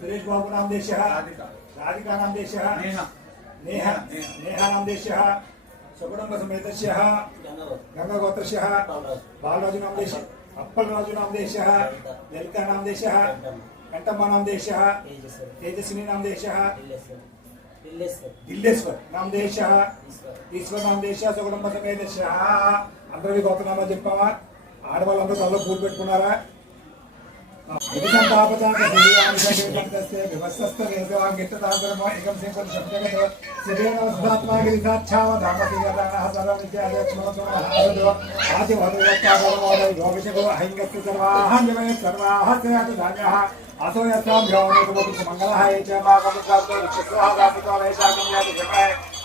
సురేష్ బాబు నామ దేశ రాధిక రాధికా నామ దేశ నేహ నేహ నేహ నామ దేశ సుకుటుంబ సమేతస్య గంగగోత్రస్య బాలరాజు నామ దేశ అప్పలరాజు నామ దేశ లలితా నామ దేశ కంటమ్మ నామ దేశ తేజస్విని నామ దేశ దిల్లేశ్వర్ నామ దేశ ఈశ్వర్ నామ దేశ సుకుటుంబ సమేతస్య అందరికీ గోత్రనామా చెప్పావా ఆడవాళ్ళందరూ తలలో పూలు పెట్టుకున్నారా అసో మంగళహాయ అసోయవాసపదనేన గ్రీవో విలోహితః ఉదయనం బాపాద సన్న సన్నిధాయ ఉదయనం విశ్వామేతాంగ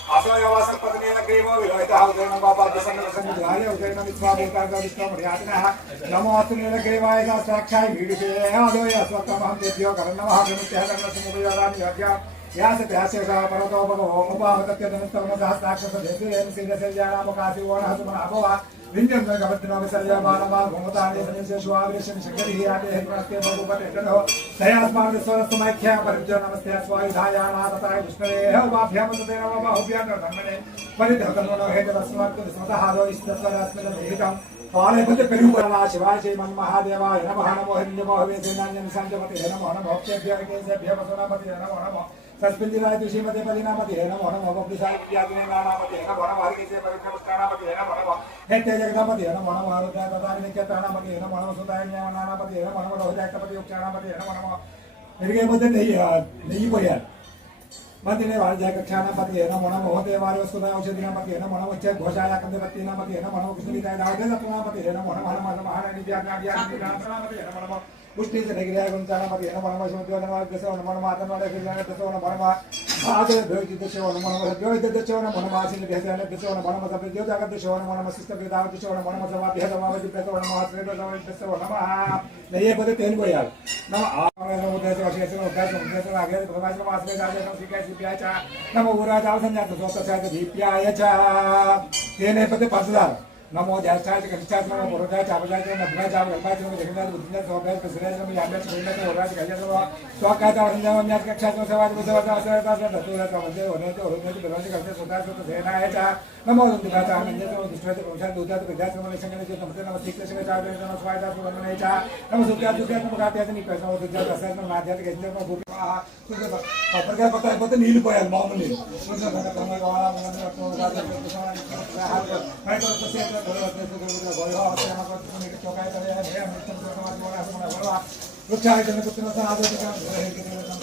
విశ్వమర్యాదినః నమోస్తునేన గ్రీవాయ సాక్షాయ వీడితే ఆదోయ స్వతమహం దేవ్యో కరణమః విముక్త్యః కర్ణసముదయోరాని యోగ్య. యాస త్యాసేష పరతో భగవో ముపావతత్యదనస్తవన సహస్రాక్షస దేశేన సిద్ధశల్యానామ కాసి ఓణః సుమన అభవ. వింజం గమత్తినో విసర్య మానవా భూమతాని సనిశేషు ఆవిరేషన్ శంకరి ఆదే హరిమస్తే భగవతే జనో దయాస్మాన్ విశ్వరస్తమైఖ్య పరిజో నమస్తే స్వాయుధాయ నాథతాయ విష్ణవే ఉపాభ్యామ తతే నమ బాహుభ్యాం ధర్మనే పరిధర్మణో హేతరస్మాత్ విస్మతహాదో ఇష్టస్వరాస్మిన దేహితం పాలయపతి పెరుగుపరలా శివాయ శ్రీ మన్మహాదేవాయ నమః నమో హిరణ్యమో హవేసేనాన్యం సంజపతి నమో నమో కేభ్య కేశభ్య వసునాపతి నమో నమో సస్పెందిరాయ శ్రీమతి పదినామతి నమో నమో భక్తిశాలి విద్యాదినే నానామతి నమో నమో హరికేశే పవిత్ర పుష్కానామతి నమో నమో హేత్య జగదామతి నమో నమో హృదయ తదాని నిత్యతానామతి నమో నమో సుతాయ నానామతి నమో నమో లోహితాయకపతి ఉచ్చానామతి నమో నమో పెరిగేపోతే నెయ్యి నెయ్యి పోయారు మందినే వాణిజ్యకక్షానపతి నమో నమో దేవాలయ వస్తున్న ఔషధినామతి నమో నమో వచ్చే ఘోషాయ కందపతి నామతి నమో నమో కృష్ణవిదాయ దాగే సత్వనామతి నమో నమో నమో నమో మహారాణి వ్యాజ్ఞావ్యాధి నామతి నమో నమో పుష్టి జనగిరియ గుంచానమతి నమో నమో శివద్యో నమో దశో నమో నమో ఆతనోడ గిరియ దశో నమో నమో ఆదే భోగి దశో నమో నమో ద్యో దశో నమో నమో ఆసిని భేదన దశో నమో నమో సభ్య ద్యో జగత్ దశో నమో నమో శిష్ట విదావ దశో నమో నమో సమాభ్య సమావతి దశో నమో ఆశ్రయ దశో నమో నెయ్యే పోతే తేని పోయారు నమ ఆమేన ఉద్దేశ వశేషణ ఉద్దేశ ఉద్దేశ ఆగే ప్రవాచన ఆశ్రయ రాజేశం శిఖాయ శిఖాయ చ నమో ఊరాజావ సంజాత సోత చాయ దీప్యాయ చ తేనే పోతే పంచదార నమో జ్యేష్ఠాయ కనిష్టాయ నమో పురోజాయ చాపజాయ మధ్యాయ చాప नमो ज्याष्ठाय कनिष्ठाय नमो पुरोधाय चापलाय मध्याय चाप गल्पाय नमो जगन्नाथ बुद्धिनाथ सोपाय प्रसराय नमो याम्याय चोरिनाथ होराय गल्पाय नमो स्वाकाय चावरंजाय नमो कक्षाय नमो सेवाय बुद्धवाय आसराय तासराय धतुराय तमजय होने तो होने तो बिरवाय कल्पाय सुताय सुत सेनाय चा नमो दुर्गाता नंदितो दुष्टवत प्रभुषा दूता तो गजात नमो संगने जो नमते नमो सीक्रेश का चार नमो स्वाय दास नमो नय चा नमो सुख्या दुख्या नमो गाते असनी पैसा नमो दुर्गा दसा नमो माध्यत गजन नमो भूख आ सुखे पर का पता पता नील पयल मामूली सुखे का नमो गावा नमो नमो गाते मैं तो तो से तो तो तो तो बोल हो हम को तुम के चौकाए करे है हम तुम को समाज बोला है बोला रुचा है जन को तुम सा आदर का है के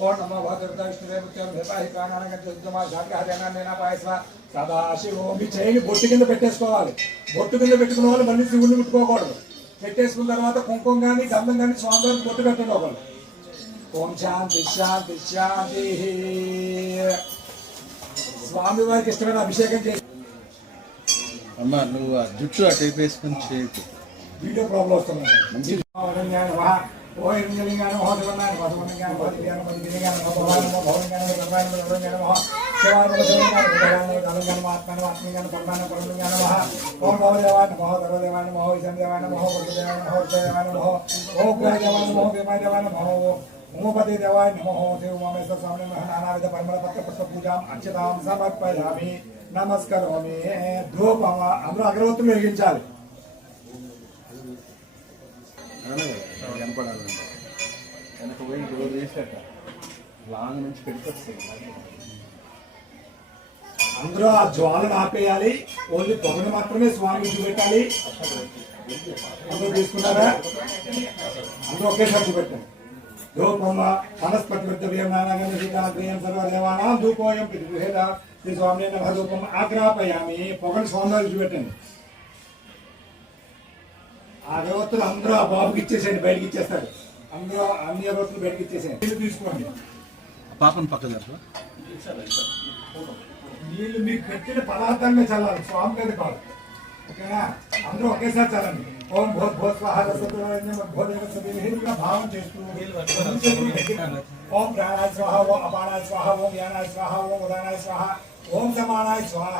ఓ నమో భగవత విష్ణువే ముఖ్యం హేపాహి ప్రాణానంగ శుభ్రంగా జాగ్రత్త హరియాణా స్వామికి. చేతులు స్వ సదాశివో మీ చేయిని బొట్టు కింద పెట్టేసుకోవాలి. బొట్టు కింద పెట్టుకున్న వాళ్ళు మళ్ళీ శివుడిని ముట్టుకోకూడదు. పెట్టేసుకున్న తర్వాత కుంకుమ కానీ గంధం కానీ స్వామివారికి బొట్టు పెట్టండి ఒకళ్ళు ఓం శాంతి శాంతి శాంతి. స్వామివారికి ఇష్టమైన అభిషేకం చేసి. అమ్మ నువ్వు ఆ జుట్టు అటు వేసుకొని చేయకు వీడియో ప్రాబ్లం వస్తుంది. ఓ హిరణ్యలింగాన మహోదవనాయ మధువలింగాన మధులింగాన మధులింగాన భగవాన భవలింగాన భగవాన భగవాన మహ శివాన శివాన భగవాన కాలంగాన ఆత్మాన ఆత్మలింగాన పరమాన పరమింగాన మహ ఓం భవదేవాన మహో దర్వదేవాన మహో ఈశందేవాన మహో వరుదేవాన మహో దేవాన మహో ఓ గ్రహదేవాన మహో భీమాదేవాన మహో ఉమపతి దేవాయ నమో దేవ మమేశ్వర స్వామి మహ నానావిధ పరిమళ పత్ర పుష్ప పూజాం అక్షతాం సమర్పయామి నమస్కరోమి ధూపమ అందరూ వెలిగించాలి కనపడాలంటే. వెనక పోయి డోర్ వేసాక లాంగ్ నుంచి పెట్టుకొస్తాయి. అందరూ ఆ జ్వాలను ఆపేయాలి. ఓన్లీ పొగను మాత్రమే స్వామికి చూపెట్టాలి. అందరూ తీసుకున్నారా? అందరూ ఒకేసారి చూపెట్టండి ధూపమ వనస్పతి వృద్ధవ్యం నానాగంధ సీతాగ్రియం సర్వదేవానాం ధూపోయం పితృహేద శ్రీ స్వామి నమ ధూపం ఆగ్రాపయామి. పొగను స్వామివారికి చూపెట్టండి. ఆ దేవతలు అందరూ ఆ బాబుకి ఇచ్చేసేయండి బయటకి ఇచ్చేస్తారు. అందరూ అన్ని దేవతలు బయటకి ఇచ్చేసేయండి. నీళ్ళు తీసుకోండి. పాపను పక్క జరుపు నీళ్ళు మీకు పెట్టిన పదార్థంగా చల్లాలి స్వామి మీద కాదు. ఓకేనా? అందరూ ఒకేసారి చల్లండి. ఓం భో భో స్వాహ భోదేవ భావం చేస్తూ ఓం ప్రాణాయ స్వాహ ఓం అపానాయ స్వాహ ఓం యానాయ స్వాహ ఓం ఉదానాయ స్వాహ ఓం సమానాయ స్వాహ.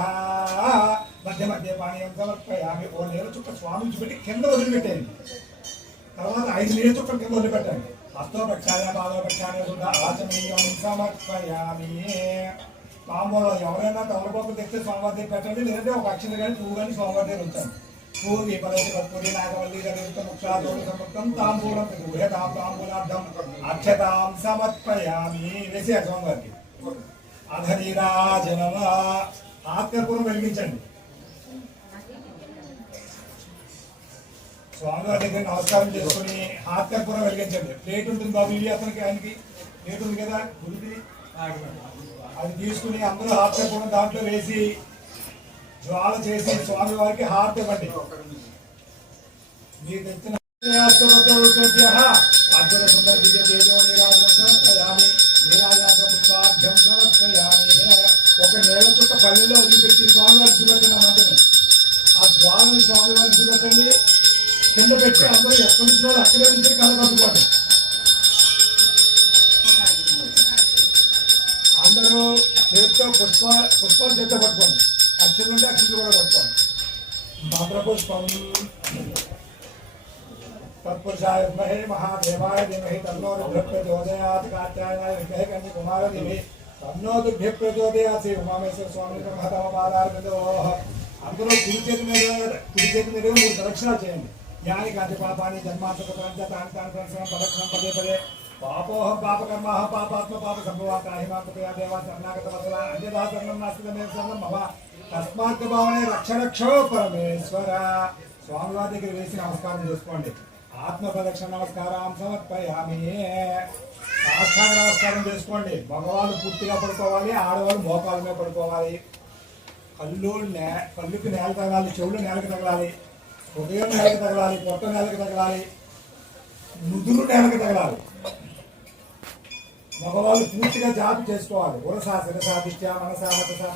మధ్య మధ్య పానీయం సమర్పయామి ఓ నీళ్ళ చుక్క స్వామి చూపెట్టి కింద వదిలిపెట్టేయండి తర్వాత ఐదు నీళ్ళ చుక్కలు కింద వదిలిపెట్టండి హస్తో ప్రక్షాళన పాదో ప్రక్షాళన శుద్ధ ఆచమనీయం సమర్పయామి. తాంబూలం ఎవరైనా తమలపాకు తెస్తే స్వామివారి దగ్గర పెట్టండి లేదంటే ఒక అక్షర కానీ పువ్వు కానీ స్వామివారి దగ్గర ఉంచండి పువ్వు విపరీత కర్పూరి నాగవల్లి గరిత ముక్షాదోడు సమర్థం తాంబూలం ఊహతాం తాంబూలార్థం అక్షతాం సమర్పయామి. వేసేయాలి స్వామివారికి. అధరిరాజన ఆత్మకూరం వెలిగించండి. స్వామివారి దగ్గర నమస్కారం చేసుకుని ఆత్మకూరం వెలిగించండి. ప్లేట్ ఉంటుంది బాబు ఇవి అతనికి ఆయనకి. ప్లేట్ ఉంది కదా గుడిది. అది తీసుకుని అందరూ ఆత్మకూరం దాంట్లో వేసి జ్వాల చేసి స్వామివారికి హారతి ఇవ్వండి. మీరు తెచ్చిన అర్జున సుందర దివ్య సమర్పయామి ఒక నేల చుక్క పల్లెలో వదిలిపెట్టి స్వామివారికి చూపెట్టిన మాత్రమే ఆ జ్వాలని స్వామివారికి చూపెట్టండి కింద పెట్టి అందరూ ఎక్కడి నుంచి వాళ్ళు అక్కడే నుంచి కలగట్టుకోండి అందరూ చేతితో పుష్ప పుష్పాలు చేతితో పట్టుకోండి. అక్షరం ఉంటే అక్షరం కూడా పట్టుకోండి. మంత్రపుష్పం. తత్పురుషాయ విద్మహే మహాదేవాయ ధీమహి తన్నో రుద్ర ప్రచోదయాత్ కాత్యాయనాయ విద్మహే కన్య కుమార దేవి తన్నో దుర్భ్య ప్రచోదయాత్ శ్రీ ఉమామేశ్వర స్వామి బ్రహ్మతమ పాదార్పితో అందరూ కుడి చేతి మీద కుడి చేతి మీద మూడు ప్రదక్షిణాలు చేయండి. జ్ఞాని కాంతి పాపాన్ని జన్మాంతక తాని తాని ప్రదక్షిణం పదే పదే పాపోహం పాపకర్మ పాపాత్మ పాప సంభవ కాహిమాంతకయా దేవా శరణాగత వసల అన్యదా శరణం నాస్తి శరణం మమ తస్మాత్ భావనే రక్ష రక్షో పరమేశ్వర స్వామివారి దగ్గర వేసి నమస్కారం చేసుకోండి ఆత్మ ప్రదక్షిణ నమస్కారం సమర్పయామి సాష్టాంగ నమస్కారం చేసుకోండి మగవాళ్ళు పూర్తిగా పడుకోవాలి ఆడవాళ్ళు మోకాల మీద పడుకోవాలి కళ్ళు నే కళ్ళుకి నేల తగలాలి చెవులు నేలకు తగలాలి ఉదయం నేలకు తగలాలి పొట్ట నేలకు తగలాలి నుదురు నేలకు తగలాలి. మగవాళ్ళు పూర్తిగా జాబ్ చేసుకోవాలి. ఉరసా శిరసా దిత్యా మనసా వచసా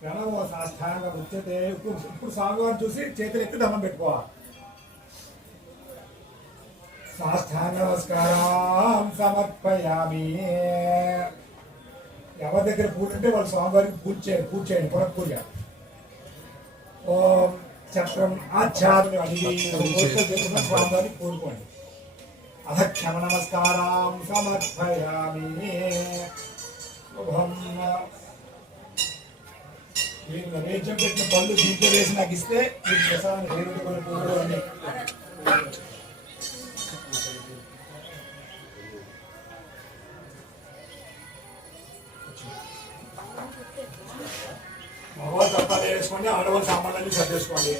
ప్రణవ సాష్టాంగ ఉచ్యతే. ఇప్పుడు ఇప్పుడు స్వామివారిని చూసి చేతులు ఎత్తి దండం పెట్టుకోవాలి. సాష్టాంగ నమస్కారం సమర్పయామి. ఎవరి దగ్గర పూజ ఉంటే వాళ్ళు స్వామివారికి పూజ చేయండి పూజ చేయండి పునః పూజ ఓం చక్రం ఆచ్ఛాదన అడిగి కోరుకోండి. అధ క్షమ నమస్కారం సమర్పయామి మీరు నైవేద్యం పెట్టిన పళ్ళు దీంట్లో వేసి నాకు ఇస్తే ప్రసాదం దేవుడి ఆడవాళ్ళు సామాన్లన్నీ సర్దేసుకోండి.